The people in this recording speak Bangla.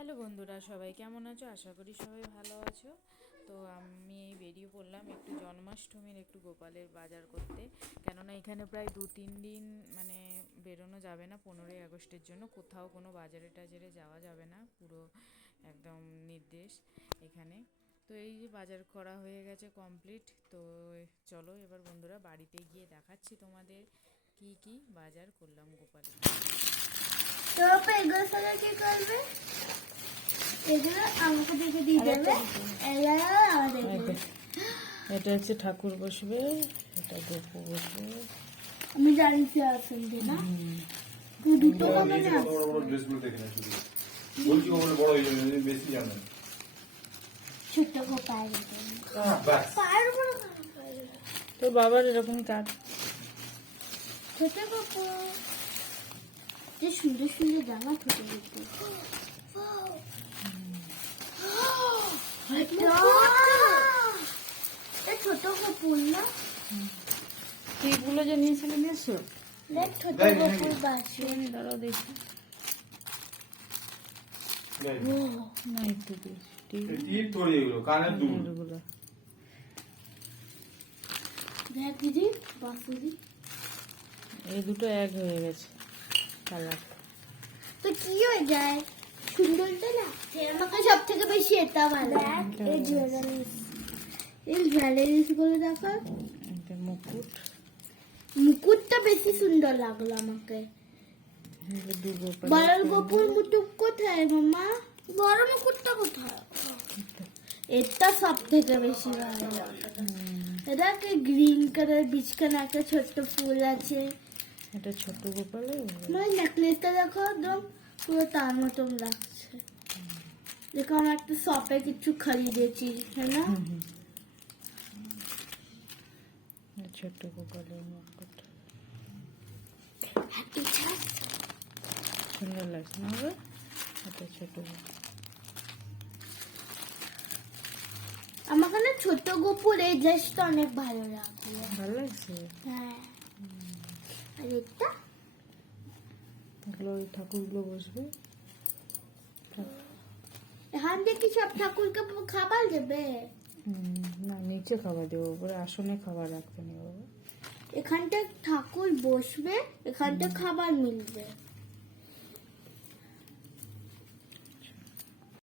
হ্যালো বন্ধুরা, সবাই কেমন আছো? আশা করি সবাই ভালো আছো। তো আমি এই বেরিয়ে পড়লাম একটু জন্মাষ্টমীর একটু গোপালের বাজার করতে, কেননা এখানে প্রায় 2-3 দিন মানে বেরোনো যাবে না। 15ই আগস্টের জন্য কোথাও কোনো বাজারে টাজারে যাওয়া যাবে না, পুরো একদম নির্দেশ এখানে। তো এই যে বাজার করা হয়ে গেছে কমপ্লিট। তো চলো এবার বন্ধুরা বাড়িতে গিয়ে দেখাচ্ছি তোমাদের কি কি বাজার করলাম গোপালের। তো এগুলো সাথে কি করবে? এগুলো আমাকে দেখে দিয়ে দেবে, এগুলো আমাদের। এটা হচ্ছে ঠাকুর বসবে, এটা গোপু বসবে। আমি জানি কি আসল না দুটো হবে না। বলছি ওগুলো বড় হয়ে যাবে, বেশি জানে ছোট গোপাল পায়ের উপর তো বাবার এরকমই কাজ। ছোট গোপু যে সুন্দর সুন্দর জামা ফুটে গেছে। ছোট গোপুর না, টিপগুলো যে নিয়েছিলে নিয়েছো? দেখ ছোট গোপুর বাসি। দাঁড়াও দেখি। না একটু দেখ দিদি বাসুরি, এই দুটো এক হয়ে গেছে কালার। তো কি হয়ে যায়? সুন্দরটা না, আমাকে সব থেকে বেশি এটা ভালো। এই জুয়েলারিস, এই জুয়েলারিস গুলো দেখো। এটা মুকুট, মুকুটটা বেশি সুন্দর লাগলো আমাকে। বড় গোপুর মুকুট কোথায় মামা? বড় মুকুটটা কোথায়? এটা সব থেকে বেশি ভালো। এটা কি গ্রিন কালার, বিচখানে একটা ছোট্ট ফুল আছে। এটা ছোট গোপালের। মানে নেকলেসটা দেখো, একদম পুরো তার মতন লাগছে। দেখো আমি একটা শপে কিছু খরিদেছি, হ্যাঁ না? ছোট গোপালের মুকুট সুন্দর লাগছে না? এটা ছোট আমার কাছে ছোট গোপুর এই ড্রেসটা অনেক ভালো লাগলো। ভালো লাগছে। হ্যাঁ, আর এটা এগুলো ওই ঠাকুরগুলো বসবে। এখান থেকে সব ঠাকুরকে খাবার দেবে? না, নিচে খাবার দেবো, উপরে আসনে খাবার রাখতে নেই বাবা। এখানটা ঠাকুর বসবে, এখানটা খাবার মিলবে।